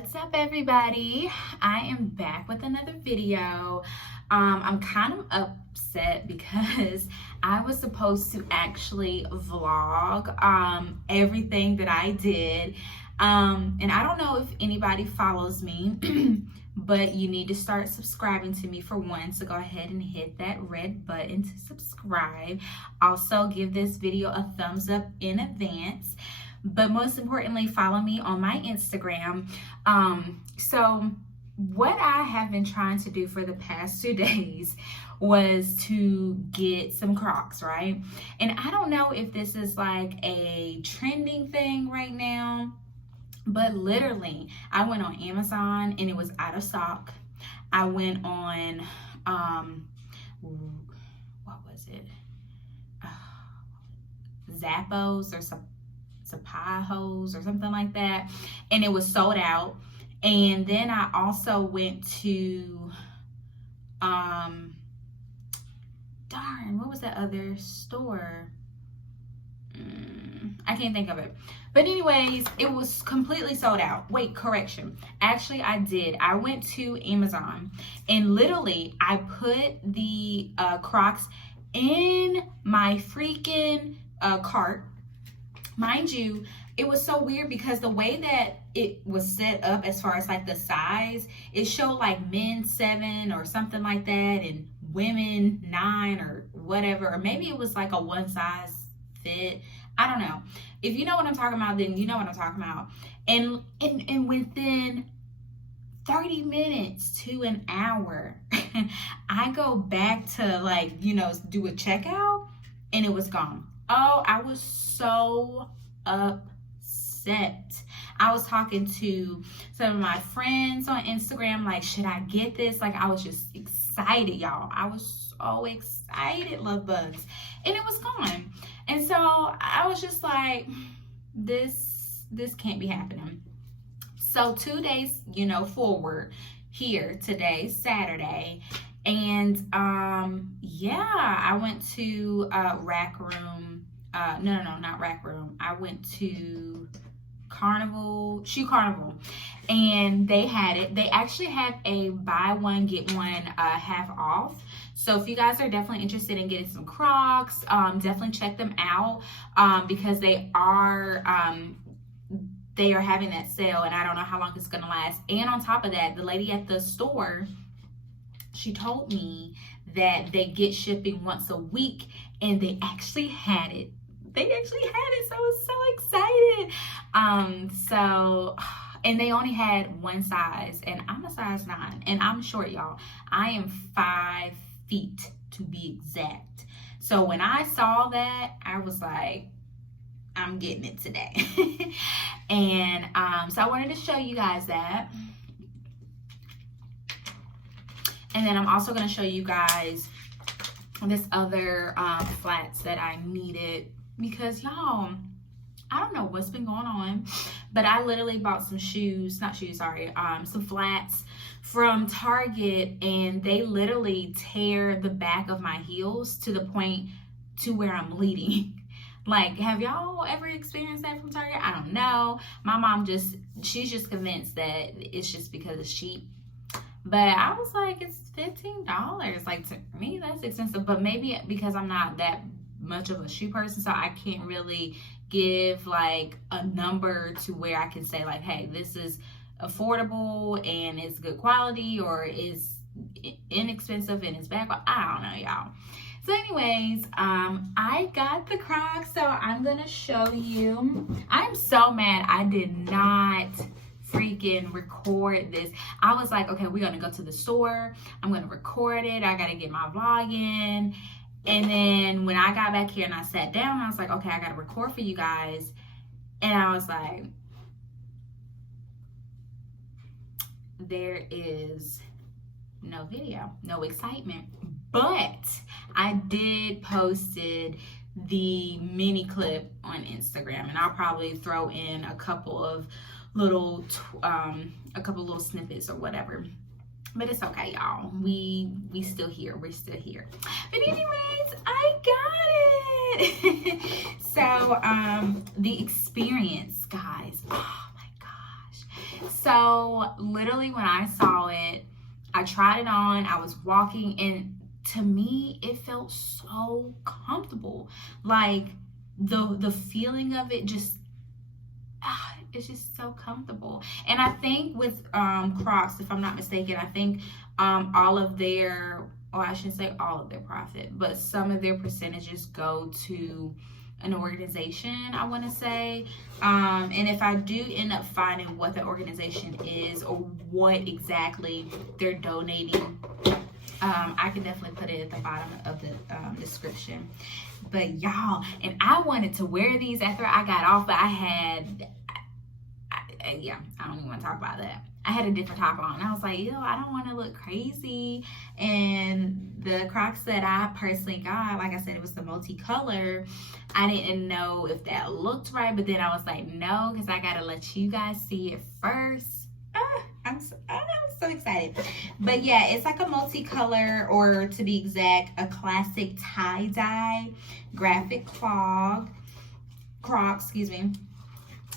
What's up, everybody? I am back with another video. I'm kind of upset because I was supposed to actually vlog everything that I did, and I don't know if anybody follows me but you need to start subscribing to me for one, so go ahead and hit that red button to subscribe. Also, give this video a thumbs up in advance. But most importantly, follow me on my Instagram. So what I have been trying to do for the past 2 days was to get some Crocs, right? And I don't know if this is like a trending thing right now, but literally I went on Amazon and it was out of stock. I went on, what was it? Zappos or Zappos or something like that, and it was sold out. And then I also went to darn, what was that other store? I can't think of it. But anyways, it was completely sold out. Wait, correction. Actually, I went to Amazon and literally I put the Crocs in my freaking cart. Mind you, it was so weird because the way that it was set up as far as like the size, it showed like men 7 or something like that and women 9 or whatever, or maybe it was like a one size fit. I don't know. If you know what I'm talking about, then you know what I'm talking about. And within 30 minutes to an hour, I go back to like, you know, do a checkout and it was gone. Oh, I was so upset. I was talking to some of my friends on Instagram, like, should I get this? Like, I was just excited, y'all. I was so excited, love bugs. And it was gone. And so I was just like, this can't be happening. So 2 days, you know, forward here, today, Saturday. And yeah, I went to Rack Room. No, not Rack Room. I went to Shoe Carnival, and they had it. They actually had a buy one get one half off. So if you guys are definitely interested in getting some Crocs, definitely check them out because they are having that sale, and I don't know how long it's gonna last. And on top of that, the lady at the store, she told me that they get shipping once a week, and they actually had it. So I was so excited. And they only had one size, and I'm a size 9, and I'm short, y'all. I am 5 feet to be exact. So when I saw that, I was like, I'm getting it today. And so I wanted to show you guys that. And then I'm also going to show you guys this other flats that I needed because, y'all, I don't know what's been going on, but I literally bought some some flats from Target, and they literally tear the back of my heels to the point to where I'm bleeding. Like, have y'all ever experienced that from Target? I don't know. My mom she's just convinced that it's just because it's cheap. But I was like, it's $15. Like, to me, that's expensive. But maybe because I'm not that much of a shoe person, so I can't really give like a number to where I can say like, hey, this is affordable and it's good quality, or is inexpensive and it's bad. I don't know, y'all. So anyways, I got the Crocs, so I'm gonna show you. I'm so mad I did not freaking record this. I was like, okay, we're gonna go to the store, I'm gonna record it, I gotta get my vlog in. And then when I got back here and I sat down, I was like, okay, I gotta record for you guys. And I was like, there is no video, no excitement. But I did posted the mini clip on Instagram, and I'll probably throw in a couple of little snippets or whatever. But it's okay, y'all. We still here. We're still here. But anyways, I got it. So the experience, guys. Oh my gosh. So literally when I saw it, I tried it on, I was walking, and to me it felt so comfortable. Like the feeling of it just it's just so comfortable. And I think with Crocs, if I'm not mistaken, I think all of their, or I shouldn't say all of their profit, but some of their percentages go to an organization, I want to say. And if I do end up finding what the organization is or what exactly they're donating, I can definitely put it at the bottom of the description. But y'all, and I wanted to wear these after I got off, but yeah, I don't even want to talk about that. I had a different top on. I was like, ew, I don't want to look crazy. And the Crocs that I personally got, like I said, it was the multicolor. I didn't know if that looked right, but then I was like, no, because I got to let you guys see it first. I'm so excited. But yeah, it's like a multicolor, or to be exact, a classic tie-dye graphic Crocs, excuse me.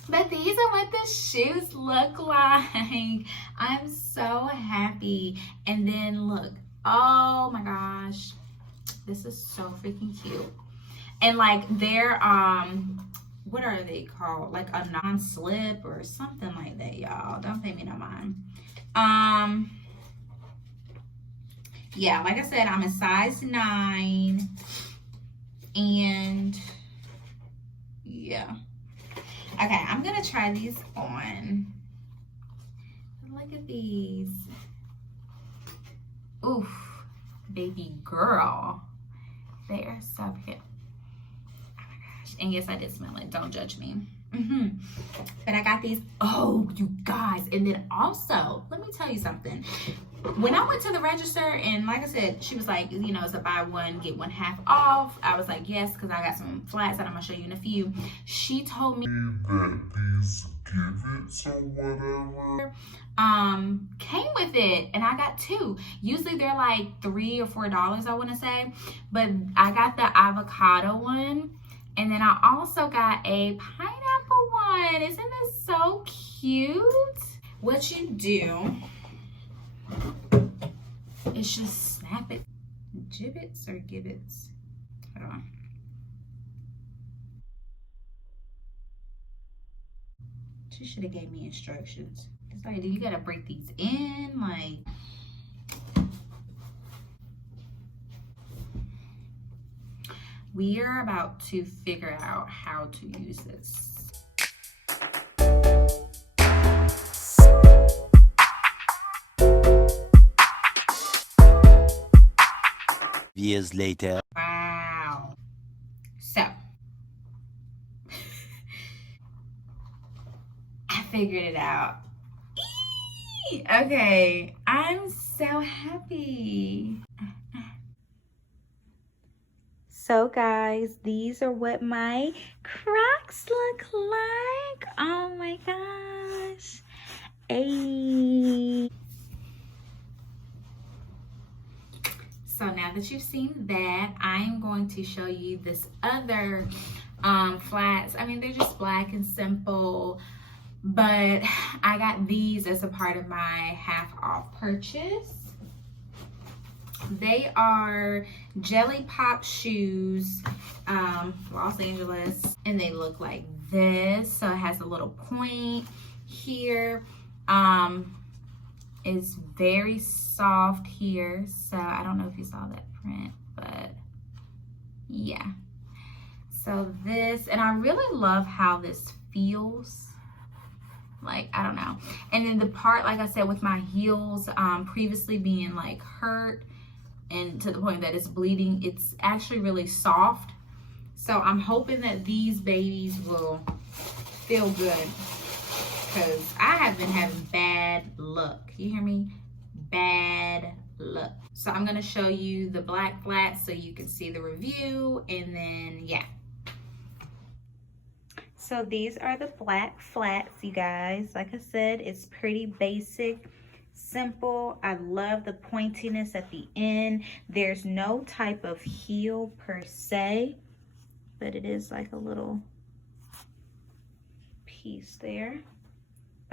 But these are what the shoes look like. I'm so happy. And then look, oh my gosh, this is so freaking cute. And like they're what are they called? Like a non-slip or something like that, y'all. Don't pay me no mind. Yeah, like I said, I'm a size 9, and yeah. Okay, I'm gonna try these on. Look at these. Oof, baby girl. They are so cute. Oh my gosh. And yes, I did smell it. Don't judge me. But I got these. Oh, you guys. And then also, let me tell you something. When I went to the register, and like I said, she was like, you know, it's a buy one, get one half off. I was like, yes, because I got some flats that I'm going to show you in a few. She told me that these giveits or whatever came with it, and I got 2. Usually they're like $3 or $4, I want to say. But I got the avocado one, and then I also got a pineapple one. Isn't this so cute? What you do is just snap it. Gibbets or gibbets? Hold on. She should have gave me instructions. It's like, do you gotta break these in? Like, we are about to figure out how to use this. Years later. Wow. So, I figured it out. Eee! Okay, I'm so happy. So guys, these are what my Crocs look like. Oh my gosh. Ayy. So now that you've seen that, I'm going to show you this other flats. I mean, they're just black and simple, but I got these as a part of my half off purchase. They are Jelly Pop shoes, Los Angeles, and they look like this. So it has a little point here. It's very soft here, so I don't know if you saw that print, but yeah. So this, and I really love how this feels. Like, I don't know. And then the part, like I said, with my heels previously being like hurt and to the point that it's bleeding, it's actually really soft. So I'm hoping that these babies will feel good, because I have been having bad luck. You hear me? Bad luck. So I'm going to show you the black flats so you can see the review, and then yeah. So these are the black flats, you guys. Like I said, it's pretty basic, simple. I love the pointiness at the end. There's no type of heel per se, but it is like a little piece there.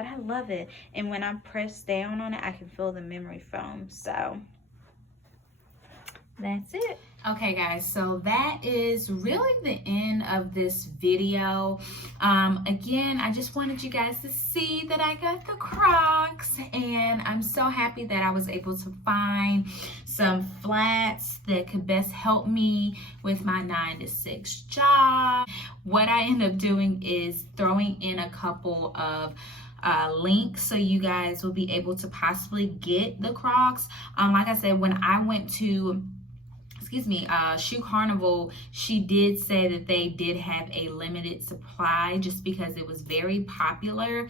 but I love it. And when I press down on it, I can feel the memory foam. So that's it. Okay guys, so that is really the end of this video. Again, I just wanted you guys to see that I got the Crocs, and I'm so happy that I was able to find some flats that could best help me with my 9 to 6 job. What I end up doing is throwing in a couple of links so you guys will be able to possibly get the Crocs. Like I said, when I went to Shoe Carnival, she did say that they did have a limited supply just because it was very popular,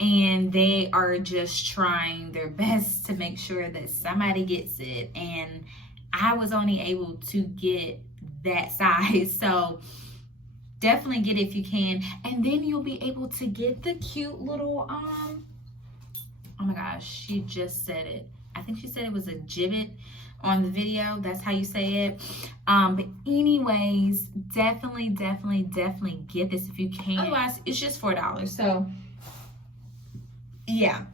and they are just trying their best to make sure that somebody gets it, and I was only able to get that size. So definitely get it if you can, and then you'll be able to get the cute little oh my gosh, she just said it. I think she said it was a gibbet on the video. That's how you say it. But anyways, definitely get this if you can. Otherwise, it's just $4. So yeah,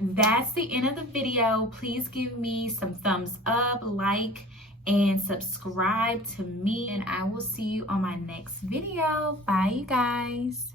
that's the end of the video. Please give me some thumbs up, like, and subscribe to me, and I will see you on my next video. Bye, you guys.